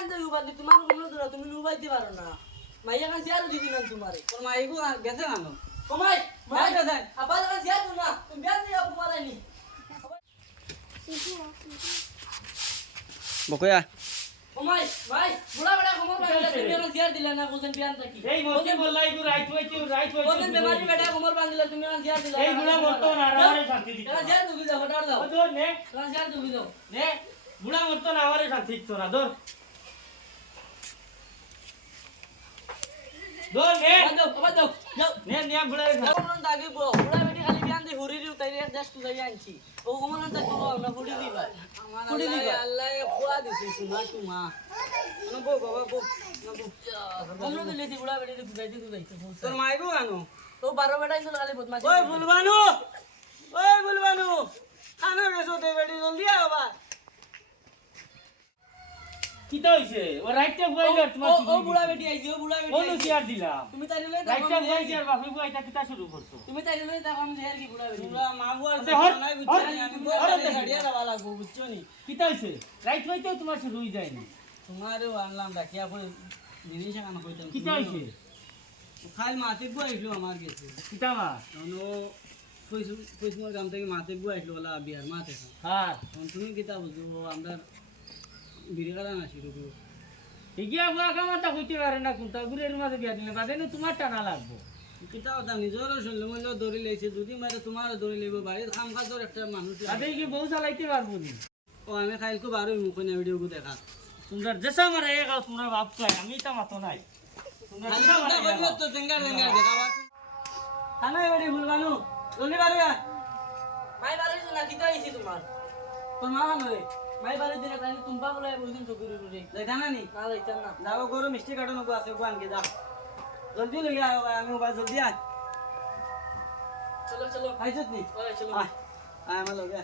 বিয়ান তো উবাদি তোমার কোনো দূর তুমি উবাইতে পারো না মাইয়া কাছে আর দিবি না তোমারে তোর মাইগু গেছে আনো কমাই মাই গেছে আবার কাছে আর না তুমি বিয়ান দিয়ে উবাইনি বকয়া কমাই ভাই বুড়া বড়া খবর বাঁধলে তুমি আর জিয়ার দিলা না কোন বিয়ান থাকি এই মতে বললাই গু রাইট হইছে কোন বেমারি বেটা খবর বাঁধলে তুমি আর জিয়ার দিলা এই বুড়া মরতো না আমারে শান্তি দিত এরা জিয়ার দুবি দাও হটার দাও ও ধর নে এরা জিয়ার দুবি দাও নে বুড়া মরতো না আমারে শান্তি দিত না ধর ধর নে দাও আবার দাও যাও নে নে বুড়া কোন দাগে বো বুড়া বেটি খালি বিয়ান দি হুরি দিও তাই এক দেশ তুই আনছি ও কোমন তা তো না ফুড়ি দিবা ফুড়ি দিবা আল্লাহ খোয়া দিছে সোনা তোমা নবো বাবা বো নবো কোমন দিলে দি বুড়া বেটি দি বুঝাইতে তোর মাইগু আনো তো 12 বেটাই তো খালি বদমাশি ওই বুলবানু খানা গেছো দে বেড়ি জলদি আও বা কিতা হইছে ও রাইটটা বুঝাইলো তোমার ও বুড়া বেটি আইছি ও বুড়া বেটি ওলো চেয়ার দিলাম তুমি তাই লই রাইটটা বুঝাইছি আর বাপে বুঝাইতা কিতা শুরু করছো তুমি তাই লই দেখো আমি হের কি বুড়া বেটি পুরা মাগু আর আচ্ছা, হট, নাই হট, বুঝছি আমি হট, বড় গাড়িয়া দাও লাগবো বুঝছো নি কিতা হইছে রাইট হইতেও তোমার শুরু হই যায়নি তোমারও আনলাম ডাকিয়া কই জিনিস আনা কইতাম কিতা হইছে খাইল মাতে গু আইলো আমার গেছে কিতা মা তনো কইসমর গাম থেকে মাতে গু আইলো ওলা বিয়ার মাতে হ্যাঁ তখন তুমি কিতা বুঝো আমরা বিড়ি কাটা না শুরু করো এগিয়া বুয়া কামাতা কইতে পারে না কোনটা গুরের মাঝে বিয়া দিলে বাদে না তোমার টানা লাগবো কিতা কথা নিজরও শুনলে মূল্য দৌড়ি লাইছে যদি মারে তোমারও দৌড়ি লাইব বাড়ির কাম কাজর একটা মানুষ বাদে কি বউ চালাইতে পারবো নি ও আমি খাইলকো বারোই মুখে না ভিডিও দেখা তোমরা যেসা মারে এক আর তোমরা বাপ চাই আমি তা মাতো নাই তোমরা যেসা মারে তো জেঙ্গার জেঙ্গার দেখা খানা এবারে ভুলবানু জলদি বাড়ি আয় মাই বাড়ি না কিতা আইছি তোমার তোর মা খানো রে মাই বাড়ি দিলে তাই তুমবা বলে বুঝিন তো গুরু রে দেখা না নি না লইতাম না যাও গরু মিষ্টি কাটো নকো আছে গো আনকে যা জলদি লইয়া আয় ভাই আমি মোবাইল জলদি আয় চলো চলো খাইছত নি ওই চলো আয় আয় আমার লগে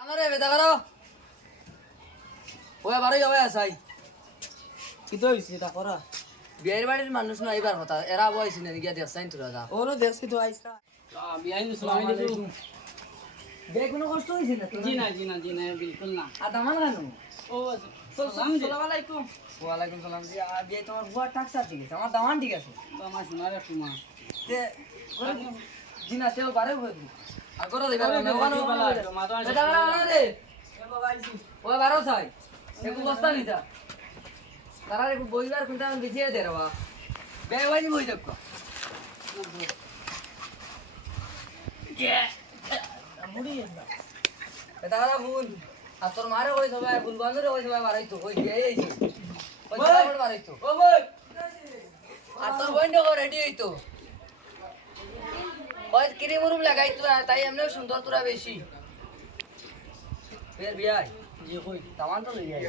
আমারে বেদা করো ওই বাড়ি যাবে আসাই কি তো হইছে এটা করা বিয়ের বাড়ির মানুষ না এবার কথা এরা বয়সী না গিয়া দেখছাইন তোরা যা ওরও দেখছি তো আইসা বিআইন সালাম আলাইকুম বিয়ে কোনো কষ্ট হইছে না জি না জি না জি না বিলকুল না আর দামান কেন ও সালাম আলাইকুম ওয়ালাইকুম সালাম জি আর বিয়ে তোমার বুয়া টাকসা ঠিক আছে আমার দামান ঠিক আছে তো আমার সোনার একটু মা তে জি না তেও বারে হই আর করো দেবা না বেদা করো না রে ওই বারো চাই একটু বস্তা নিতা তারা একটু বইবার কোনটা বিছিয়ে দে রে বা বিয়ে হইনি বই দেখো এটা ভুল আর তোর মারে কই সবাই ভুল বান্ধরে কই সবাই মারাই তো কই দিয়ে আইছি কই তারপর মারাই তো ও বই আর তোর বইন্ড কো রেডি হইতো ওই ক্রিম রুম লাগাই তো তাই এমনি সুন্দর তোরা বেশি ফের বিয়াই জি কই সামান তো লই আই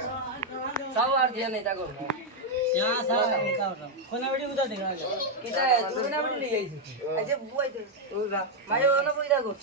সব আর দিয়া নেই তা কর ইয়া সা কোনা ভিডিও উদা দেখা যায় কিটা তুই না বলি লই আইছি আজে বুয়াই দে তুই যা মাইও না বই দা কর